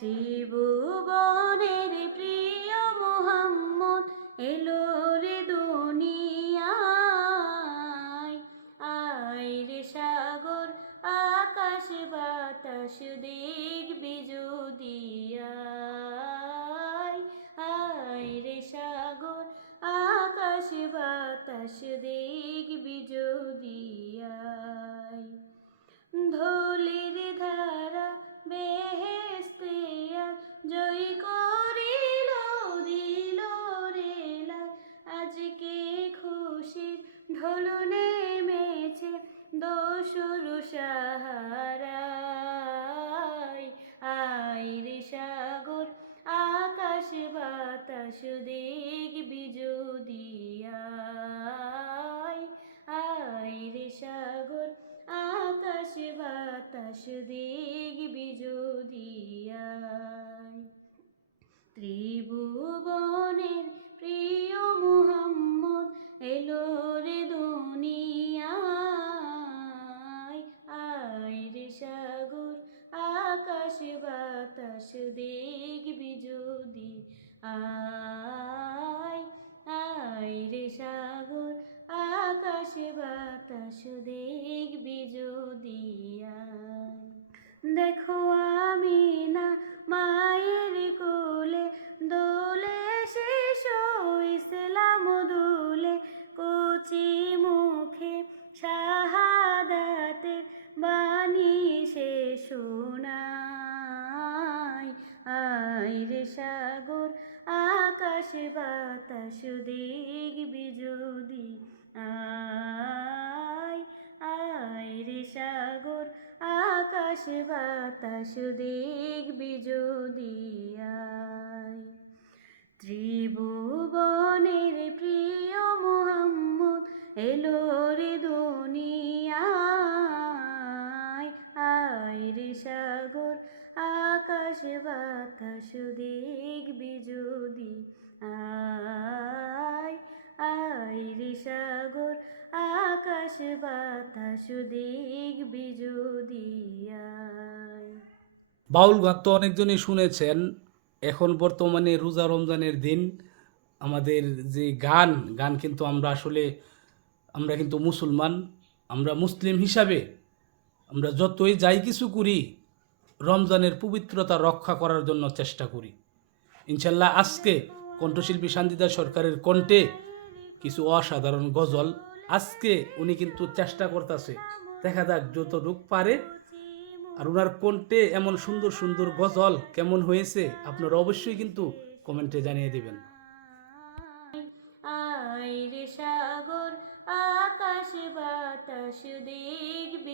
ত্রিভুবনের প্রিয় মোহাম্মদ এলো রে দুনিয়ায়। আয় রে সাগর আকাশ বাতাস দেখবি যদি আয়। আয় রে সাগর আকাশ বাতাস দেখবি যদি আয়। ধলির ধারা বেহেশতে আজ জয় করিল দিল রে লাজ। আজকে খুশির ঢোল নেমেছে দোসর সাহারায়। আয় রে সাগর আকাশ বাতাস দেখবি যদি আয়। আয় রে সাগর আকাশ বাতাস দেখবি যদি আয়। ত্রিভুবনের প্রিয় মুহাম্মদ এলো রে দুনিয়ায়। আয় রে সাগর আকাশ বাতাস দেখবি যদি আয়। আয় রে সাগর আকাশ বাতাস দেখবি যদি আয়। দেখো আমিনা মায়ের কোলে দোলে শিশু ইসলাম দুলে। কচি মুখে শাহাদাতের বাণী সে শোনায়। আয় রে সাগর আকাশ বাতাস দেখবি যদি আয়। আয় রে সাগর আকাশ বাতাস দেখবি যদি আয়। ত্রিভুবনের প্রিয় মুহাম্মদ এলো রে দুনিয়ায়। আয় রে সাগর আকাশ বাতাস দেখবি যদি আয়। আয় রে সাগর আকাশ বাতাস দেখবি যদি আয়। বাউল গান তো অনেকজনই শুনেছেন। এখন বর্তমানে রোজা রমজানের দিন আমাদের যে গান গান কিন্তু আমরা কিন্তু মুসলমান। আমরা মুসলিম হিসাবে আমরা যতই যাই কিছু করি রমজানের পবিত্রতা রক্ষা করার জন্য চেষ্টা করি। ইনশাল্লাহ আজকে কণ্ঠশিল্পী শান্তিদা সরকারের কণ্ঠে কিছু অসাধারণ গজল আজকে উনি কিন্তু চেষ্টা করতেছে, দেখা যাক যতটুকু পারে। আর ওনার কণ্ঠে এমন সুন্দর সুন্দর গজল কেমন হয়েছে আপনারা অবশ্যই কিন্তু কমেন্টে জানিয়ে দিবেন। আয় রে সাগর আকাশ বাতাস দেখবি